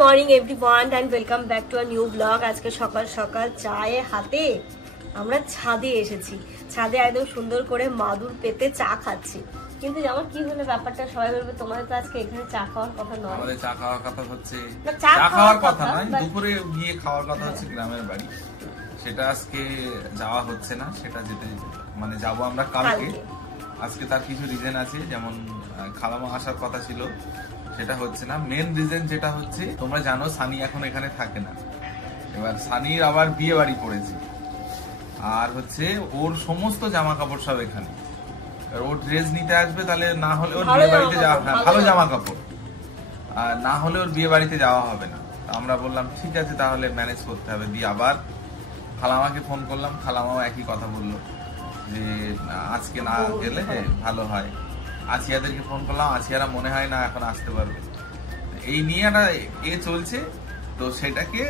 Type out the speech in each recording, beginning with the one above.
Morning everyone and welcome back to a new blog. আজকে সকাল সকাল চায়ে হাতে আমরা ছাদে এসেছি। ছাদে একদম সুন্দর করে মাদুর পেতে চা খাচ্ছি। কিন্তু যেমন কি হলো ব্যাপারটা সবাই বলবে তোমাদের তো আজকে এখানে চা খাওয়ার কথা নয়। আমাদের চা খাওয়ার কথা হচ্ছে, চা খাওয়ার কথা নয়, দুপুরে গিয়ে খাওয়ার কথা হচ্ছে গ্রামের বাড়ি। সেটা আজকে যাওয়া হচ্ছে না, সেটা যেতে মানে যাবো আমরা কালকে। আজকে তার কিছু রিজন আছে, যেমন খালামা আসার কথা ছিল, সেটা হচ্ছে না। মেন রিজন যেটা হচ্ছে, তোমরা জানো সানি এখন এখানে থাকে না। এবার সানির আবার বিয়ে বাড়ি পড়েছে, আর হচ্ছে ওর সমস্ত জামা কাপড় সব এখানে। ওর ড্রেস নিতে আসবে, তাহলে না হলে ওর বিয়ে বাড়িতে যাওয়া, ভালো জামা কাপড়, আর না হলে ওর বিয়ে বাড়িতে যাওয়া হবে না। আমরা বললাম ঠিক আছে, তাহলে ম্যানেজ করতে হবে। দিয়ে আবার খালামাকে ফোন করলাম, খালামাও একই কথা বললো যে আজকে না গেলে ভালো হয়। আসিয়াদেরকে ফোন করলাম, আসিয়ারা মনে হয় না এখন আসতে পারবে। এই নিয়ে একটা চলছে, তো সেটাকে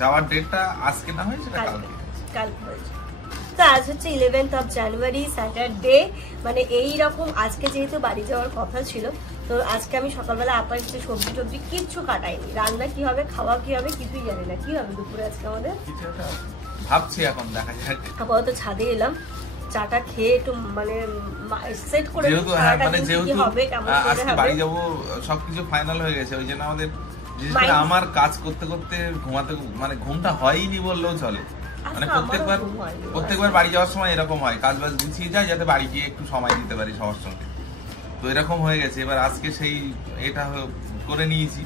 যাওয়ার ডেটটা আজকে না হয় সেটা কালকে হয়েছে। তো আজ হচ্ছে 11th of January স্যাটারডে, মানে এইরকম আজকে যেহেতু বাড়ি যাওয়ার কথা ছিল, তো আজকে আমি সকালবেলা আপার সাথে সবজি টবজি কিচ্ছু কাটাইনি। রান্না কি হবে, খাওয়া কি হবে কিছুই জানি না। কি হবে দুপুরে আজকে আমাদের ভাবছি, এখন দেখা যাক। আপাতত ছাদে এলাম, চাটা খেয়ে একটু মানে সেট করে যেহেতু বাড়ি যাবো, সবকিছু ফাইনাল হয়ে গেছে। ওই জন্য আমাদের আমার কাজ করতে করতে ঘুমাতে মানে ঘুমটা হয়নি বললেও চলে। মানে প্রত্যেকবার বাড়ি যাওয়ার সময় এরকম হয়, কাজ বাজ গুছিয়ে যায় যাতে বাড়ি গিয়ে একটু সময় দিতে পারি সবার সঙ্গে। তো এরকম হয়ে গেছে। এবার আজকে সেই এটা করে নিয়েছি,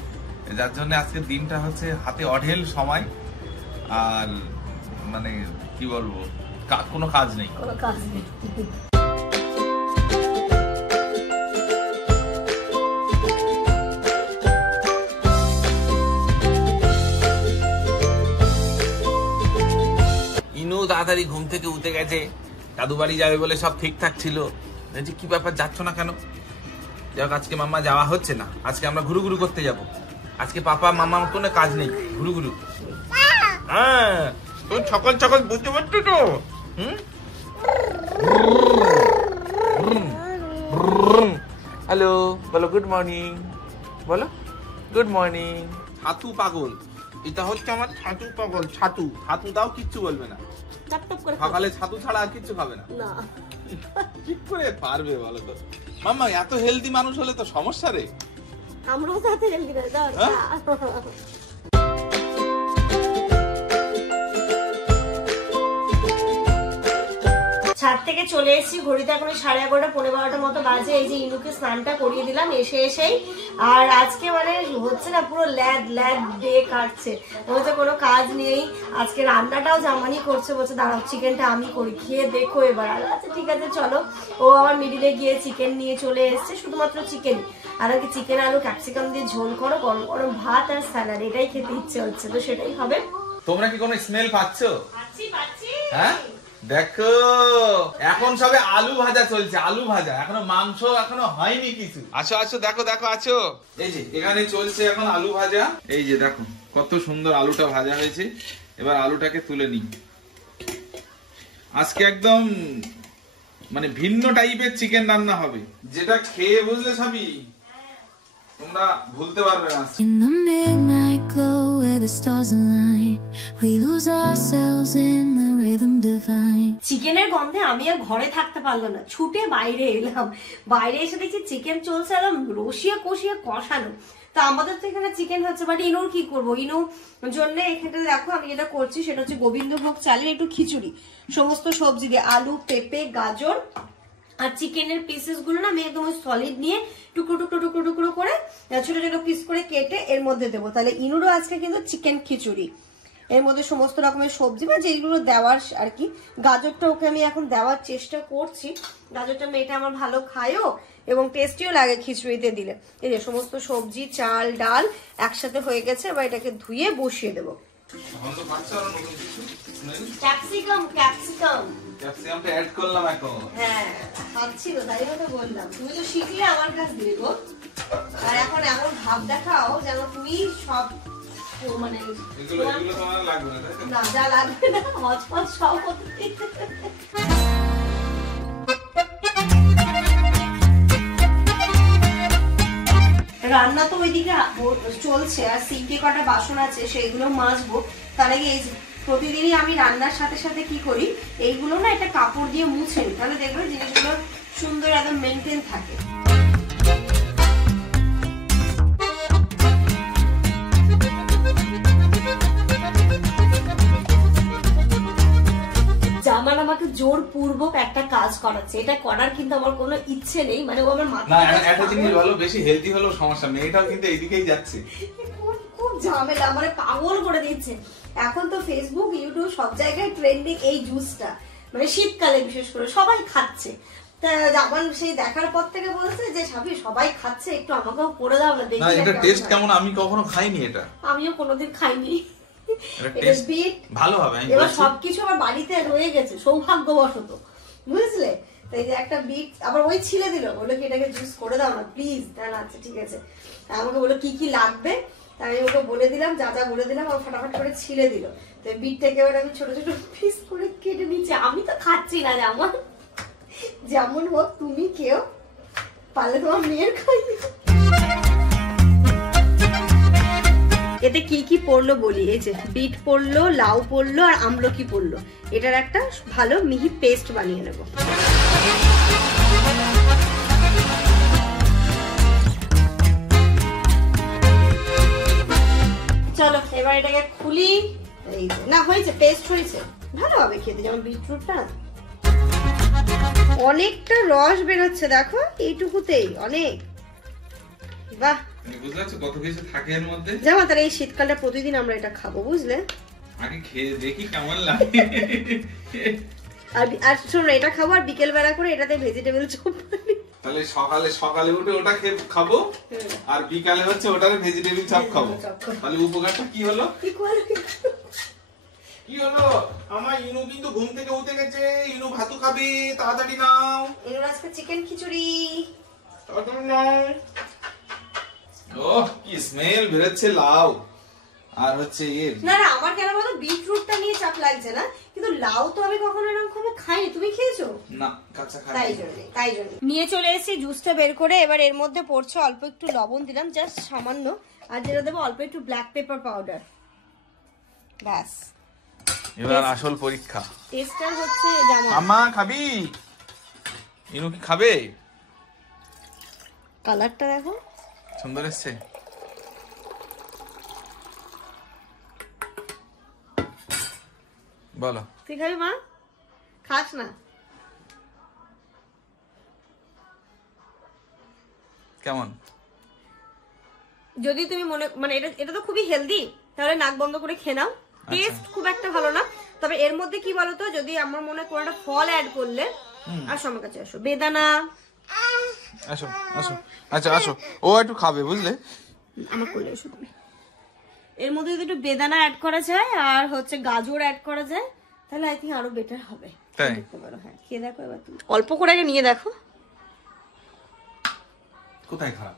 যার জন্য আজকের দিনটা হচ্ছে হাতে অঢেল সময়। আর মানে কি বলবো, কোনো কাজ নেই। তাড়াতাড়ি ঘুম থেকে উঠে গেছে, দাদু বাড়ি যাবে বলে সব ঠিকঠাক ছিল। কি ব্যাপার, যাচ্ছ না কেন? যাক, আজকে মাম্মা যাওয়া হচ্ছে না। আজকে আমরা ঘুরু ঘুরু করতে যাব। আজকে পাপা মাম্মার কোনো কাজ নেই, ঘুরু ঘুরু। হ্যাঁ, তুমি সকাল সকাল বুঝতে পারছো তো? হ্যালো বলো, গুড মর্নিং বলো, গুড মর্নিং। ছাতু পাগল, এটা হচ্ছে আমার ছাতু পাগল। ছাতু ছাতু দাও, কিচ্ছু বলবে না। সকালে ছাতু ছাড়া আর কিচ্ছু খাবে না। কি করে পারবে বলো তো? মাম্মা এত হেলদি মানুষ হলে তো সমস্যা রে। আমরাও সাথে হেলদি না দাও। ছাদ থেকে চলে এসেছি, ঘড়িতে এখন 11:30 11:15 মতো বাজে। এই যে ইনুকে স্নানটা করিয়ে দিলাম এসেই। আর আজকে মানে হচ্ছে না, পুরো ল্যাদ ডে কাটছে, বলছে কোনো কাজ নেই। আজকে রান্নাটাও জামানি করছে, বলছে দাঁড়াও চিকেনটা আমি করি, খেয়ে দেখো এবার। আচ্ছা ঠিক আছে চলো। ও আবার মিডিলে গিয়ে চিকেন নিয়ে চলে এসছে, শুধুমাত্র চিকেন। আর কি চিকেন আলু ক্যাপসিকাম দিয়ে ঝোল করো, গরম গরম ভাত আর স্যালাড, এটাই খেতে ইচ্ছে হচ্ছে, তো সেটাই হবে। তোমরা কি কোনো স্মেল পাচ্ছো? পাচ্ছি। হ্যাঁ দেখো, এখন সবে আলু ভাজা চলছে, আলু ভাজা, এখনো মাংস এখনো হয়নি কিছু। আছো আছো, দেখো দেখো আছো। এই যে এখানে চলছে এখন আলু ভাজা। এই যে দেখো কত সুন্দর আলুটা ভাজা হয়েছে। এবার আলুটাকে তুলে নিই। আজকে একদম মানে ভিন্ন টাইপের চিকেন রান্না হবে, যেটা খেয়ে বুঝলে সবই তোমরা ভুলতে পারবে না। চিকেনের গন্ধে আমি আর ঘরে থাকতে পারলাম না, ছুটে বাইরে এলাম। বাইরে এসে দেখছি চিকেন চলছে, একদম রসিয়ে কষিয়ে কষানো। তো আমাদের তো এখানে চিকেন হচ্ছে, বাট ইনুর কি করবো, ইনুর জন্য এখানে দেখো আমি যেটা করছি সেটা হচ্ছে গোবিন্দভোগ চালের একটু খিচুড়ি, সমস্ত সবজি দিয়ে, আলু পেঁপে গাজর আর চিকেনের পিসেস গুলো না আমি একদম সলিড নিয়ে টুকরো টুকরো টুকরো টুকরো করে ছোট ছোট পিস করে কেটে এর মধ্যে দেবো। তাহলে ইনুরও আজকে কিন্তু চিকেন খিচুড়ি, এর মধ্যে সমস্ত রকমের সবজি বা যেগুলো দেওয়ার আর কি। গাজরটা ওকে আমি এখন দেওয়ার চেষ্টা করছি, গাজরটা মেয়েটা আমার ভালো খায়ও এবং টেস্টিও লাগে খিচুড়িতে দিলে। এই যে সমস্ত সবজি চাল ডাল একসাথে হয়ে গেছে, এবার এটাকে ধুয়ে বসিয়ে দেবো। ক্যাপসিকামটা অ্যাড করলাম এখন। হ্যাঁ খাচ্ছি তো, তাই তো বললাম। তুমি তো শিখলে আমার কাছ দিয়ে গো, আর এখন এমন ভাব দেখাও যেন তুমি সব মানে এগুলো তোমার লাগবে না। না যা লাগবে না হজপজ সব হতে। রান্না তো ওইদিকে চলছে, আর সিঙ্কে কটা বাসন আছে সেইগুলো মাজবো। তার আগে এই প্রতিদিনই আমি রান্নার সাথে সাথে কি করি, এইগুলো না একটা কাপড় দিয়ে মুছে নিই, তাহলে দেখবে জিনিসগুলো সুন্দর একদম মেনটেন থাকে। জামান আমাকে জোর পূর্বক একটা কাজ করাচ্ছে, এটা করার কিন্তু আমার কোনো ইচ্ছে নেই, মানে ও আমার মাথা না একটা জিনিস ভালো, বেশি হেলদি হলেও সমস্যা নেই, এটাও কিন্তু এইদিকেই যাচ্ছে। খুব ঝামেলা, মানে পাগল করে দিচ্ছে। এখন তো ফেসবুক ইউটিউব সব জায়গায় ট্রেন্ডিং এই জুসটা, মানে শীতকালে বিশেষ করে সবাই খাচ্ছে। তা জামান সেই দেখার পর থেকে বলছে যে সাবি সবাই খাচ্ছে, একটু আমাকেও করে দাও না দেখি। না এটা টেস্ট কেমন, আমি কখনো খাইনি এটা। আমিও কোনোদিন খাইনি। ভালো হবে। এবার সবকিছু আমার বাড়িতে রয়ে গেছে সৌভাগ্যবশত, বুঝলে? তাই যে একটা বিট আবার ওই ছিলে দিল, বললো কি এটাকে জুস করে দাও না প্লিজ। তাহলে আচ্ছা ঠিক আছে, আমাকে বললো কি কি লাগবে, আমি ওকে বলে দিলাম, যা যা বলে দিলাম, ও ফটাফট করে ছিলে দিল। তো বিটটাকে এবার আমি ছোট ছোট পিস করে কেটে নিচ্ছি। আমি তো খাচ্ছি না, যেমন হোক তুমি খেও, পারলে তোমার মেয়ের খাই। এতে কি কি পড়লো বলি, এই যে বিট পড়লো, লাউ পড়লো, আর আমলকি পড়লো। এটার একটা ভালো মিহি পেস্ট বানিয়ে নেব। চলো এবার এটাকে খুলি। এই যে না হয়েছে, পেস্ট হয়েছে, ভালো হবে খেতে, যেমন বিটরুটটা অনেকটা রস বেরোচ্ছে, দেখো এইটুকুতেই অনেক। বাহ, কত কিছু থাকে এর মধ্যে। জামা তাহলে এই শীতকালে প্রতিদিন আমরা এটা খাবো, বুঝলে? আগে খেয়ে দেখি কেমন লাগে। আর শোনো, এটা খাবো, আর বিকেল বেলা করে এটাতে ভেজিটেবল চপ বানাই। তাহলে সকালে উঠে ওটা খাবো, আর বিকালে হচ্ছে ওটারে ভেজিটেবল চপ খাবো। তাহলে উপকারটা কি হলো? কি হলো? আমার ইনু কিন্তু ঘুম থেকে উঠে গেছে, ইনু ভাতু খাবে, তাড়াতাড়ি নাও। ইনুর আজকে চিকেন খিচুড়ি, তাড়াতাড়ি নাও। ওহ কি স্মেল বেরোচ্ছে লাউ আর হচ্ছে এর। না না, আমার কেন বলো বিটরুটটা নিয়ে চাপ লাগছে না, কিন্তু লাউ তো আমি কখনো এরকম ভাবে খাইনি। তুমি খেয়েছো? না, কাঁচা খাই। তাই জন্য নিয়ে চলে এসেছি জুসটা বের করে। এবার এর মধ্যে পড়ছে অল্প একটু লবণ দিলাম, জাস্ট সামান্য, আর যেটা দেবো অল্প একটু ব্ল্যাক পেপার পাউডার, ব্যাস। এবার আসল পরীক্ষা। টেস্টটা হচ্ছে জামা। আম্মা খাবি? ইনু কি খাবে? কালারটা দেখো সুন্দর এসছে। বলো তুই খাবি মা? খাস না? কেমন? যদি তুমি মানে এটা তো খুবই হেলদি, তাহলে নাক বন্ধ করে খেয়ে নাও। টেস্ট খুব একটা ভালো না, তবে এর মধ্যে কি বলতো, যদি আমার মনে কোনো একটা ফল অ্যাড করলে, আসো আমার কাছে আসো, বেদানা, আসো আসো, আচ্ছা আসো, ও একটু খাবে বুঝলে, আমার কোলে এসো তুমি। এর মধ্যে যদি একটু বেদানা অ্যাড করা যায় আর হচ্ছে গাজর অ্যাড করা যায়, তাহলে আই থিঙ্ক আরো বেটার হবে। তাই? হ্যাঁ, খেয়ে দেখো এবার তুমি, অল্প করে আগে নিয়ে দেখো। কোথায় খারাপ?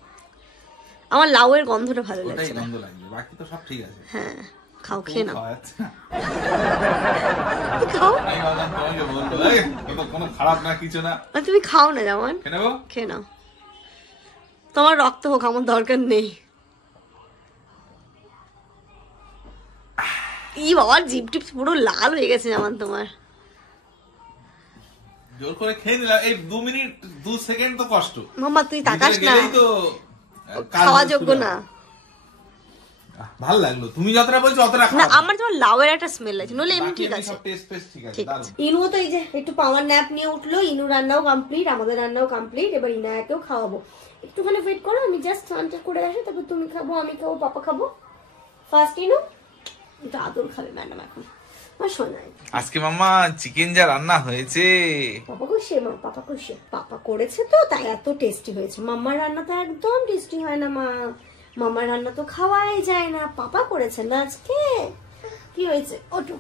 আমার লাউয়ের গন্ধটা ভালো ওটাই লাগছে। গন্ধ লাগছে, বাকি তো সব ঠিক আছে। হ্যাঁ খাও, খেয়ে নাও। খাও। কোনো খারাপ না, কিছু না। তুমি খাও না জামান, খেয়ে নাও। তোমার রক্ত হোক, আমার দরকার নেই। ই বাবা, জিভ টিপ পুরো লাল হয়ে গেছে জামান তোমার। জোর করে খেয়ে নিলাম, এই 2 মিনিট 2 সেকেন্ড তো কষ্ট। মামা তুই তাকাস না, তো খাওয়া যোগ্য না। ভালো লাগলো, তুমি যতটা বলছো অতটা খাও না। আমার তোমার লাউয়ের একটা স্মেল লাগছে, নলে এমনি ঠিক আছে। সব টেস্ট ঠিক আছে। ইনু তো এই যে একটু পাওয়ার ন্যাপ নিয়ে উঠলো, ইনু রান্নাও কমপ্লিট, আমাদের রান্নাও কমপ্লিট। এবার ইনায়াকেও খাওয়াবো, একটুখানি ওয়েট করো, আমি জাস্ট স্নানটা করে আসি, তারপর তুমি খাবো, আমি খাবো, পাপা খাবো। ফার্স্ট ইনু একটু আদর খাবে ম্যাডাম এখন, আমার শোনায়। আজকে মাম্মা চিকেন যা রান্না হয়েছে, পাপা খুশি, পাপা খুশি, পাপা করেছে তো তাই এত টেস্টি হয়েছে। মাম্মার রান্না তো একদম টেস্টি হয় না মা, মামার রান্না তো খাওয়াই যায় না, পাপা করেছে না আজকে। কি হয়েছে? ওটু।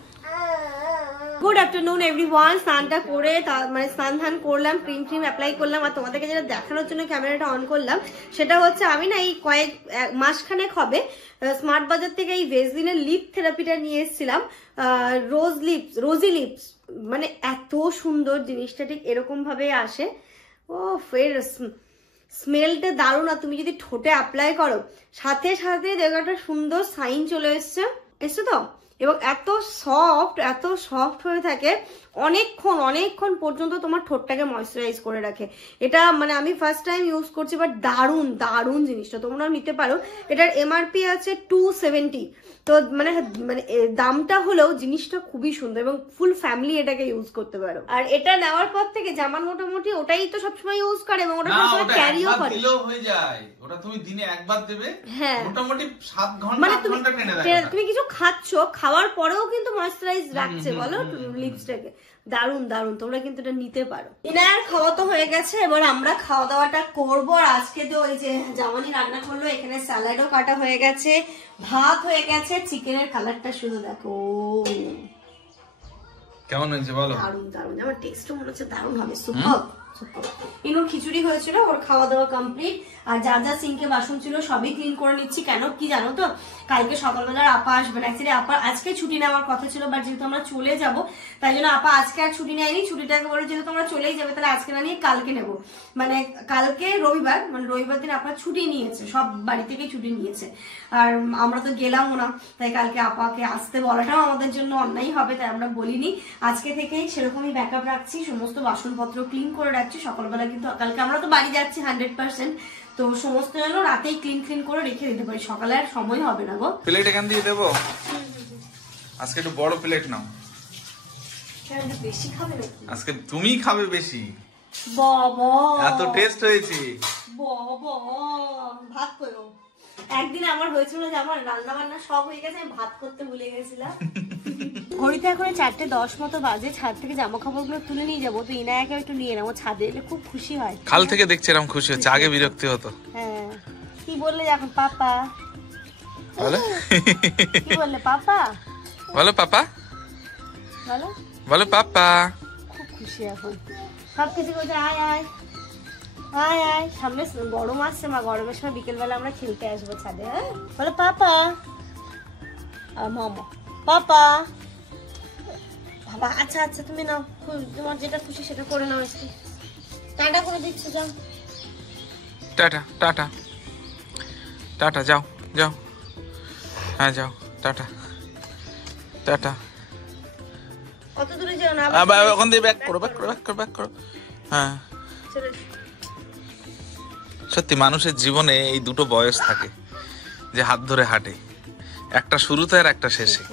Good afternoon everyone. স্নানটা করে মানে স্নান ধান করলাম, ক্রিম অ্যাপ্লাই করলাম, আর তোমাদেরকে যেটা দেখানোর জন্য ক্যামেরাটা অন করলাম সেটা হচ্ছে, আমি না এই মাসখানেক হবে স্মার্ট বাজার থেকে এই ভেসলিনের লিপ থেরাপিটা নিয়ে এসেছিলাম, রোজি লিপস। মানে এত সুন্দর জিনিসটা, ঠিক এরকম ভাবে আসে। ও ফের স্মেলটা দারুণ। আর তুমি যদি ঠোঁটে অ্যাপ্লাই করো সাথে সাথে দেখো একটা সুন্দর সাইন চলে এসছে তো, এবং এত সফট হয়ে থাকে, অনেকক্ষণ পর্যন্ত তোমার ঠোঁটটাকে ময়শ্চারাইজ করে রাখে। এটা মানে আমি ফার্স্ট টাইম ইউজ করছি, বাট দারুণ জিনিসটা, তোমরাও নিতে পারো। এটার এমআরপি আছে 270, তো মানে দামটা হলেও জিনিসটা খুবই সুন্দর, এবং ফুল ফ্যামিলি এটাকে ইউজ করতে পারো। আর এটা নেওয়ার পর থেকে জামান মোটামুটি ওটাই তো সবসময় ইউজ করে, এবং ওটা সবসময় ক্যারিও করে। হয়ে যায়, ওটা তুমি দিনে একবার দেবে, হ্যাঁ মোটামুটি 7 ঘন্টা মানে 8 ঘন্টা টেনে দেয়। তুমি কিছু খাওয়ার পরেও কিন্তু ময়শ্চারাইজ রাখছে বলো লিপসটাকে। দারুণ, তোমরা কিন্তু এটা নিতে পারো। ইনার খাওয়া তো হয়ে গেছে, এবার আমরা খাওয়া দাওয়াটা করবো। আর আজকে তো ওই যে জামানি রান্না করলো, এখানে স্যালাডও কাটা হয়ে গেছে, ভাত হয়ে গেছে, চিকেনের কালারটা শুধু দেখো কেমন হয়েছে বলো। দারুণ, আমার টেস্টও মনে হচ্ছে দারুণ হবে। সুপার। ইনুর খিচুড়ি হয়েছিল, ওর খাওয়া দাওয়া কমপ্লিট। আর যা সিঙ্কে বাসন ছিল সবই ক্লিন করে নিচ্ছি। কেন কি জানো তো, কালকে সকালবেলার আপা আসবেন। অ্যাকচুয়ালি আপা আজকে ছুটি নেওয়ার কথা ছিল, বাট যেহেতু আমরা চলে যাব তাই জন্য আপা আজকে আর ছুটি নেয়নি। ছুটিটাকে বলে যেহেতু তোমরা চলেই যাবে, তাহলে আজকে না নিয়ে কালকে নেবো। মানে কালকে রবিবার, মানে রবিবার দিন আপা ছুটি নিয়েছে, সব বাড়ি থেকে ছুটি নিয়েছে। আর আমরা তো গেলামও না, তাই কালকে আপাকে আসতে বলাটাও আমাদের জন্য অন্যায় হবে, তাই আমরা বলিনি। আজকে থেকেই সেরকমই ব্যাকআপ রাখছি, সমস্ত বাসনপত্র ক্লিন করে রাখছি। সকালবেলা কিন্তু কালকে আমরা তো বাড়ি যাচ্ছি 100%, তো সমস্ত যেন রাতেই ক্লিন করে রেখে দিতে পারি, সকালে আর সময় হবে না গো। প্লেট এখান দিয়ে দেবো, আজকে একটু বড় প্লেট নাও। বেশি খাবে নাকি? আজকে তুমি খাবে বেশি, বাবা এত টেস্ট হয়েছে। বাবা ভাত করো। একদিন আমার হয়েছিল যে আমার রান্না বান্না সব হয়ে গেছে, আমি ভাত করতে ভুলে গেছিলাম। ঘড়িতে এখন 4:10 মতো বাজে। ছাদ থেকে জামা কাপড়গুলো তুলে নিয়ে যাবো, তো ইনায়াকে একটু নিয়ে নেবো। ছাদে এলে খুব খুশি হয়। কাল থেকে দেখছি এরকম খুশি হচ্ছে, আগে বিরক্তি হতো। হ্যাঁ, কি বললে এখন পাপা? বলো কি বললে পাপা? বলো পাপা, বলো পাপা। খুব খুশি এখন, সবকিছু বলছে আয় আয় আয় আয়। সামনে গরম আসছে মা, গরমের সময় বিকেলবেলা আমরা খেলতে আসবো ছাদে। হ্যাঁ বলো পাপা, মামা পাপা। বাবা আচ্ছা তুমি নাও, তোমার যেটা খুশি সেটা করে নাও। টাটা করে দিচ্ছি, যাও। টাটা টাটা টাটা, যাও যাও, হ্যাঁ যাও, টাটা টাটা। কত দূরে যাও না, ওখান দিয়ে ব্যাক করো। হ্যাঁ, সত্যি মানুষের জীবনে এই দুটো বয়স থাকে যে হাত ধরে হাঁটে, একটা শুরুতে আর একটা শেষে।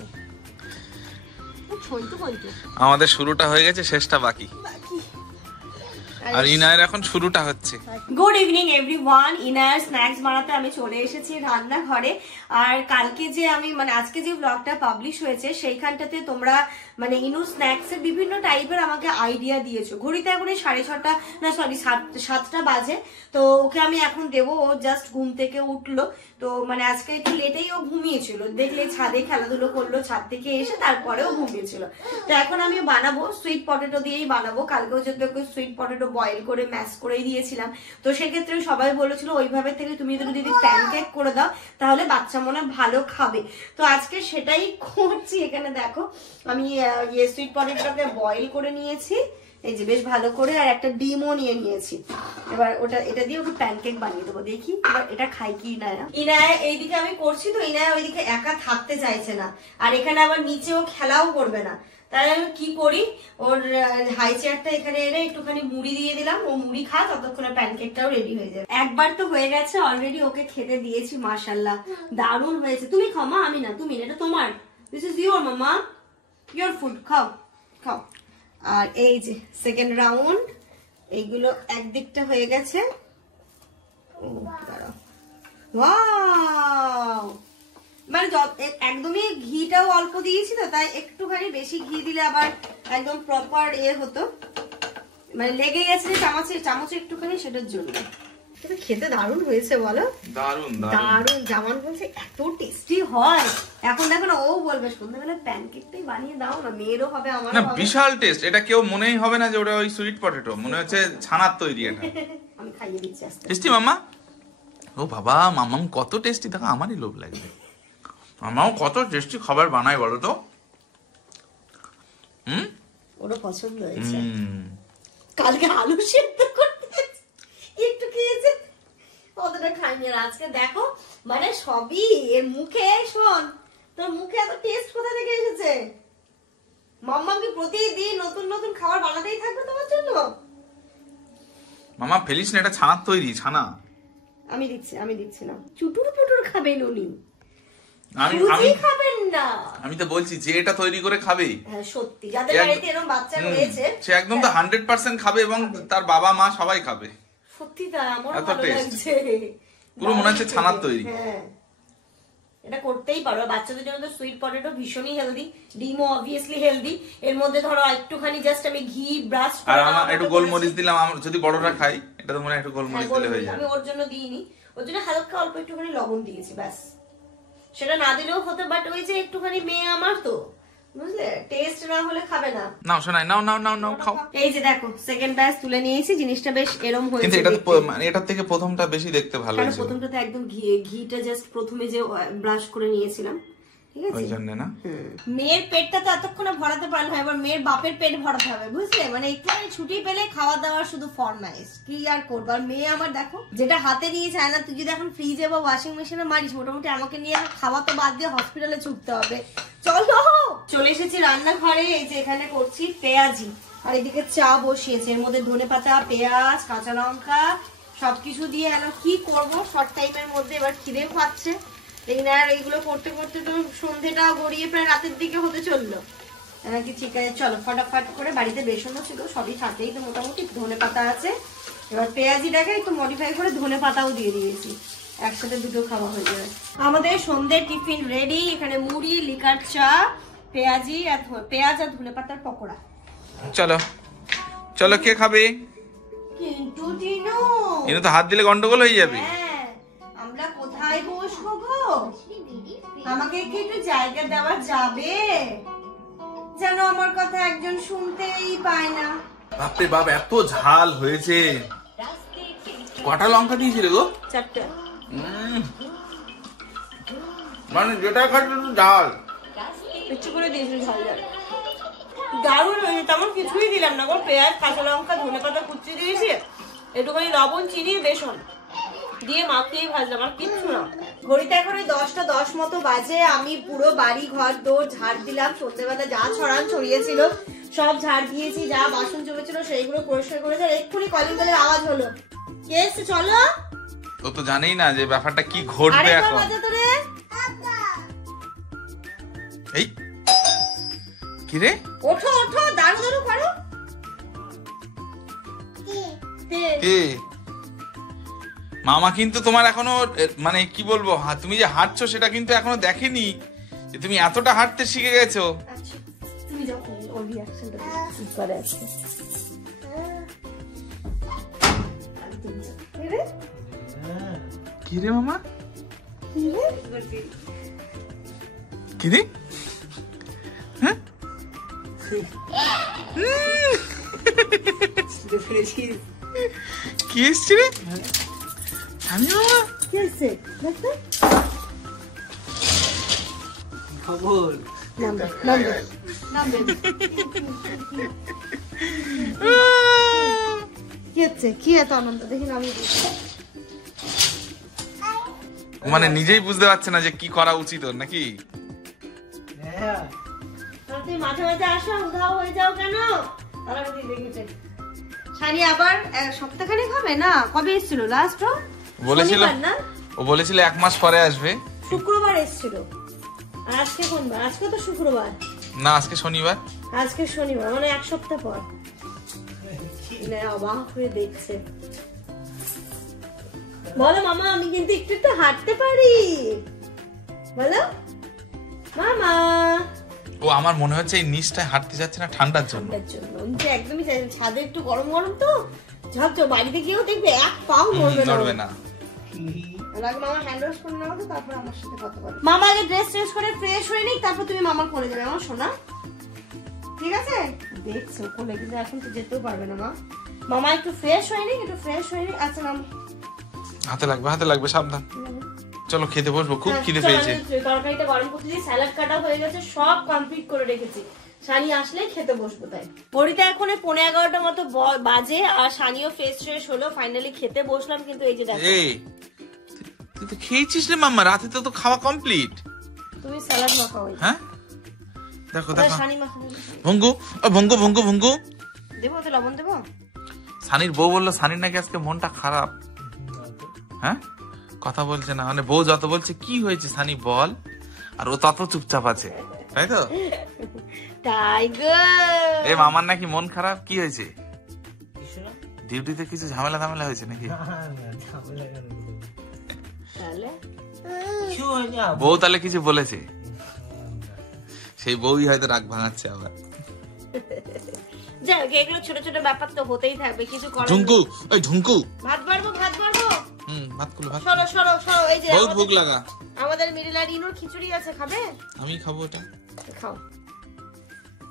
আমাদের শুরুটা হয়ে গেছে, শেষটা বাকি। আর ইনায়ের এখন শুরুটা হচ্ছে। Good evening everyone. Inner snacks বানাতে আমি চলে এসেছি রান্নাঘরে। আর কালকে যে আমি মানে আজকে যে ব্লগটা পাবলিশ হয়েছে সেইখানটাতে তোমরা মানে ইনু স্ন্যাক্স এর বিভিন্ন টাইপের আমাকে আইডিয়া দিয়েছো। ঘড়িতে এখন 6:30 না সরি 7টা বাজে, তো ওকে আমি এখন দেবো। ও জাস্ট ঘুম থেকে উঠলো, তো মানে আজকে একটু লেটেই ও ঘুমিয়েছিল, দেখলে ছাদে খেলাধুলো করলো, ছাদ থেকে এসে তারপরেও ঘুমিয়েছিল। তো এখন আমি বানাবো সুইট পটেটো দিয়েই বানাবো। কালকেও যদি সুইট পটেটো বয়েল করে ম্যাশ করেই দিয়েছিলাম, তো সেক্ষেত্রে সবাই বলেছিল ওইভাবে থেকে তুমি যদি প্যানকেক করে দাও তাহলে বাচ্চা মনে ভালো খাবে। তো আজকে সেটাই করছি। এখানে দেখো আমি সুইট পটেটোটাকে বয়েল করে নিয়েছি, এই যে বেশ ভালো করে, আর একটা ডিমও নিয়ে নিয়েছি। এবার এটা দিয়ে ওকে প্যানকেক বানিয়ে দেবো। দেখি এবার এটা খাই কি ইনায়া এইদিকে আমি করছি, তো ইনায়া ওইদিকে একা থাকতে চাইছে না, আর এখানে আবার নিচেও খেলাও করবে না। তাই আমি কি করি, ওর হাই চেয়ারটা এখানে এনে একটুখানি মুড়ি দিয়ে দিলাম, ও মুড়ি খা, ততক্ষণে প্যানকেকটাও রেডি হয়ে যাবে। একবার তো হয়ে গেছে অলরেডি, ওকে খেতে দিয়েছি, মাশাআল্লাহ দারুণ হয়েছে। তুমি খাও মা, আমি না, তুমি, এটা তোমার, দিস ইজ ইওর মামা, ইওর ফুড, খাও খাও। আর এই যে সেকেন্ড রাউন্ড, এইগুলো একদিকটা হয়ে গেছে। ও দাঁড়াও, ওয়াও, মানে একদমই ঘিটাও অল্প দিয়েছি তো, তাই একটুখানি বেশি ঘি দিলে আবার একদম প্রপার হতো, মানে লেগে গেছে চামচে একটুখানি, সেটার জন্য। খেতে দারুণ হয়েছে বলো, দারুণ। জামান বলছে এত টেস্টি হয়। এখন দেখো না, ও বলবে সন্ধ্যাবেলা প্যানকেকটাই বানিয়ে দাও না, মেয়েরও হবে আমার না, বিশাল টেস্ট। এটা কেউ মনেই হবে না যে ওটা ওই সুইট পটেটো, মনে হচ্ছে ছানার তৈরি। এটা আমি খাইয়ে দিচ্ছি আস্তে। টেস্টি মাম্মা? ও বাবা, মাম্মাম কত টেস্টি, দেখো আমারই লোভ লাগবে। মামাও কত টেস্টি খাবার বানায় বলো তো। ওরা পছন্দ হয়েছে। কালকে আলু সেদ্ধ করতে একটু খেয়েছে, অতটা খাইনি আর আজকে দেখো মানে সবই এর মুখে। শোন, তোর মুখে এত টেস্ট কোথা থেকে এসেছে? মাম্মা কি প্রতিদিন নতুন নতুন খাবার বানাতেই থাকবে তোমার জন্য? মামা ফেলিস না, এটা ছানার তৈরি, ছানা। আমি দিচ্ছি না। চুটুর পুটুর খাবেন উনি, আমি খাবেন না। আমি তো বলছি যে এটা তৈরি করে খাবে। হ্যাঁ সত্যি, যাদের বাড়িতে এরকম বাচ্চা রয়েছে সে একদম তো 100% খাবে এবং তার বাবা মা সবাই খাবে। সত্যি তাই, আমারও ভালো লাগছে। পুরো মনে হচ্ছে ছানার তৈরি। হ্যাঁ, এটা করতেই পারো। বাচ্চাদের জন্য তো সুইট পটেটো ভীষণই হেলদি, ডিমও অবভিয়াসলি হেলদি। এর মধ্যে ধরো একটুখানি জাস্ট আমি ঘি ব্রাশ আর আমার একটু গোলমরিচ দিলাম, আমার যদি বড়রা খাই এটা তো মনে হয় একটু গোলমরিচ দিলে হয়ে যায়। আমি ওর জন্য দিইনি, ওর জন্য হালকা অল্প একটুখানি লবণ দিয়েছি ব্যাস। সেটা না দিলেও হতো, বাট ওই যে একটুখানি মেয়ে আমার তো, বুঝলে, টেস্ট না হলে খাবে না। নাও শোনাই, নাও নাও নাও নাও খাও। এই যে দেখো সেকেন্ড ব্যাচ তুলে নিয়েছি, জিনিসটা বেশ এরম হয়েছে। কিন্তু এটা তো মানে এটার থেকে প্রথমটা বেশি দেখতে ভালো কারণ হয়েছে। প্রথমটাতে একদম ঘিটা জাস্ট প্রথমে যে ব্রাশ করে নিয়েছিলাম, ঠিক আছে, ওই জন্য না। মেয়ের পেটটা তো এতক্ষণে ভরাতে পারলো, এবার মেয়ের বাপের পেট ভরাতে হবে, বুঝলে, মানে একটুখানি ছুটি পেলে খাওয়া দাওয়ার শুধু ফরমাইশ, কি আর করবো। আর মেয়ে আমার দেখো যেটা হাতে নিয়ে চায় না, তুই যদি এখন ফ্রিজে বা ওয়াশিং মেশিনে মারিস, মোটামুটি আমাকে নিয়ে খাওয়া তো বাদ দিয়ে হসপিটালে ছুটতে হবে। চলো, চলে এসেছি রান্নাঘরে। এই যে এখানে করছি পেঁয়াজি, আর এদিকে চা বসিয়েছে, এর মধ্যে ধনেপাতা, পেঁয়াজ, কাঁচা লঙ্কা সবকিছু দিয়ে কি করবো শর্ট টাইমের মধ্যে। এবার খিদে পাচ্ছে, আর এইগুলো করতে করতে তো সন্ধ্যেটা গড়িয়ে প্রায় রাতের দিকে হতে চললো নাকি। ঠিক আছে, চলো ফটাফট করে, বাড়িতে বেসনও ছিল, সবই সাথেই তো মোটামুটি। ধনে পাতা আছে, এবার পেঁয়াজিটাকে একটু মডিফাই করে ধনে পাতাও দিয়ে দিয়েছি, একসাথে দুটো খাওয়া হয়ে যাবে। আমাদের সন্ধ্যের টিফিন রেডি। এখানে মুড়ি, লিকার চা, পেঁয়াজি আর পেঁয়াজ আর ধনে পাতার পকোড়া। চলো চলো, কে খাবে? কিন্তু টিনু, এনে তো হাত দিলে গন্ডগোল হয়ে যাবে। হ্যাঁ, আমরা কোথায় বসবো গো? আমাকে কি একটু জায়গা দেওয়া যাবে? যেন আমার কথা একজন শুনতেই পায় না। বাপরে বাপ, এত ঝাল হয়েছে। কটা লঙ্কা দিয়েছিলে গো? 4টে। মানে যেটা খাচ্ছে তো ঝাল। একটু করে দিয়েছি ঝাল ঝাল, দারুণ হয়েছে। তেমন কিছুই দিলাম না গো, পেঁয়াজ, কাঁচা লঙ্কা, ধনে পাতা কুচি দিয়েছি, একটুখানি লবণ, চিনি, বেসন দিয়ে মাখিয়ে ভাজলাম, আর কিচ্ছু না। ঘড়িতে এখন ওই 10টা 10 মতো বাজে। আমি পুরো বাড়ি ঘর দৌড় ঝাড় দিলাম, সন্ধ্যেবেলা যা ছড়িয়েছিল সব ঝাড় দিয়েছি, যা বাসন জমেছিল সেইগুলো পরিষ্কার করেছি। আর এক্ষুনি কলিং বেলের আওয়াজ হলো, কে এসছে? চলো। ও তো জানেই না যে ব্যাপারটা কি ঘটবে এখন। এই কি রে? ওঠো ওঠো, দাঁড়ো দাঁড়ো করো। মামা কিন্তু তোমার এখনো মানে কি বলবো, তুমি যে হাঁটছো সেটা কিন্তু এখনো দেখেনি যে তুমি এতটা হাঁটতে শিখে গেছো। আচ্ছা, তুমি যাও, ওর রিঅ্যাকশনটা ঠিক করে আছে। কি রে মামা? কি রে? হ্যাঁ, কি এসছে রে? আমি মামা কি এসছে দেখতে? খবর নাম্বার কি হচ্ছে? কি এত আনন্দ দেখি না? আমি মানে নিজেই বুঝতে পারছে না যে কি করা উচিত ওর, নাকি? হ্যাঁ তুমি মাঝে মাঝে আসো, উধাও হয়ে যাও কেন? দেখেছে শানি আবার সপ্তাহখানেক হবে না? কবে এসেছিল লাস্ট? বলেছিল না, ও বলেছিল 1 মাস পরে আসবে। শুক্রবার এসেছিল। আর আজকে কোন বার? আজকে তো শুক্রবার না, আজকে শনিবার। আজকে শনিবার, মানে 1 সপ্তাহ পর। অবাক হয়ে দেখছে। বলো মামা, আমি কিন্তু একটু একটু হাঁটতে পারি, বলো মামা। ও আমার মনে হচ্ছে এই নিচটা হাঁটতে যাচ্ছে না ঠান্ডার জন্য। একদমই ছাদে একটু গরম গরম তো ঝাপঝাপ, বাড়িতে গিয়েও দেখবে এক পাও নড়বে না। মামা হ্যান্ড ওয়াশ করে নেওয়া, তারপর আমার সাথে কথা বলো। মামা আগে ড্রেস চেঞ্জ করে ফ্রেশ হয়ে নিক, তারপর তুমি মামার কোলে যাবে আমার সোনা, ঠিক আছে? দেখছো কোলে, কিন্তু এখন তো যেতেও পারবে না মা। মামা একটু ফ্রেশ হয়ে নিক, একটু ফ্রেশ হয়ে নিক। আচ্ছা নাম, হাতে লাগবে, সাবধান। চলো খেতে বসবো, খুব খিদে পেয়েছে। তরকারিটা গরম করতে দিয়ে স্যালাড কাটা হয়ে গেছে, সব কমপ্লিট করে রেখেছি। শানি আসলে খেতে বসবো। তাই ঘড়িতে এখন 11:15 মতো বাজে, আর শানিও ফ্রেশ হলো, ফাইনালি খেতে বসলাম। কিন্তু এই যে দেখো, তুই তো খেয়েছিস রে মাম্মা, রাতে তো খাওয়া কমপ্লিট। তুমি স্যালাড মাখাও। হ্যাঁ দেখো দেখো সানি মাখাবো। ভঙ্গু, ও ভঙ্গু ভঙ্গু ভঙ্গু, দেবো তো লবণ দেবো? সানির বউ বললো সানির নাকি আজকে মনটা খারাপ। হ্যাঁ কথা বলছে না, মানে বউ যত বলছে কি হয়েছে সানি বল, আর ও তত চুপচাপ আছে, তাই তো? টাইগার এ মামার নাকি মন খারাপ, কি হয়েছে? কিছু না। ডিউটিতে কিছু ঝামেলা ঝামেলা হয়েছে নাকি? না, ঝামেলা কেন করবো? তাহলে কিছু হয়নি আবার। বউ তাহলে কিছু বলেছে? সেই বউই হয়তো রাগ ভাঙাচ্ছে আবার। যাই হোক, এগুলো ছোট ছোট ব্যাপার তো হতেই থাকবে, কিছু করার ঝুঙ্কু, নেই। ওই ঝুঙ্কু, ভাত বাড়বো ভাত বাড়বো। ভাত গুলো ভাত সরো সরো সরো, এই যে বহুত ভুক লাগা। আমাদের মিডিল আর ইনুর খিচুড়ি আছে, খাবে? আমি খাবো এটা। খাও,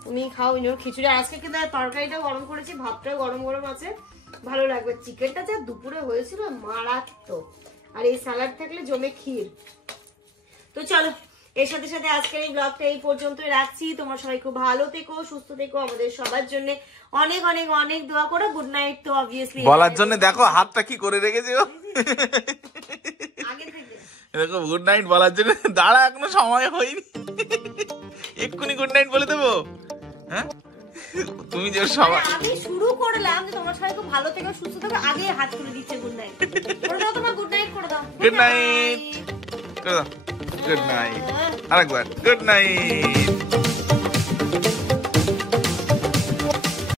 তুমি খাও ইনুর খিচুড়ি। আজকে কিন্তু তরকারিটা গরম করেছি, ভাতটাও গরম গরম আছে, ভালো লাগবে। চিকেনটা যা দুপুরে হয়েছিল মারাত্মক, আর এই স্যালাড থাকলে জমে ক্ষীর। তো চলো, এর সাথে সাথে আজকের এই ব্লগটা এই পর্যন্তই রাখছি। তোমরা সবাই খুব ভালো থেকো, সুস্থ থেকো, আমাদের সবার জন্য অনেক অনেক অনেক দোয়া করো। Good night. তো অবভিয়াসলি বলার জন্য দেখো হাতটা কি করে রেখেছে ও, আগে থেকে দেখো গুড নাইট বলার জন্য। দাঁড়া, এখনো সময় হয়নি, এক্ষুনি গুড নাইট বলে দেবো। হ্যাঁ তুমি যে সবাই আমি শুরু করলাম যে তোমরা সবাই খুব ভালো থেকো, সুস্থ থেকো, আগে হাত তুলে দিচ্ছে গুড নাইট করে দাও। তোমার গুড নাইট করে দাও। গুড নাইট করে দাও, গুড নাইট, আরেকবার গুড নাইট।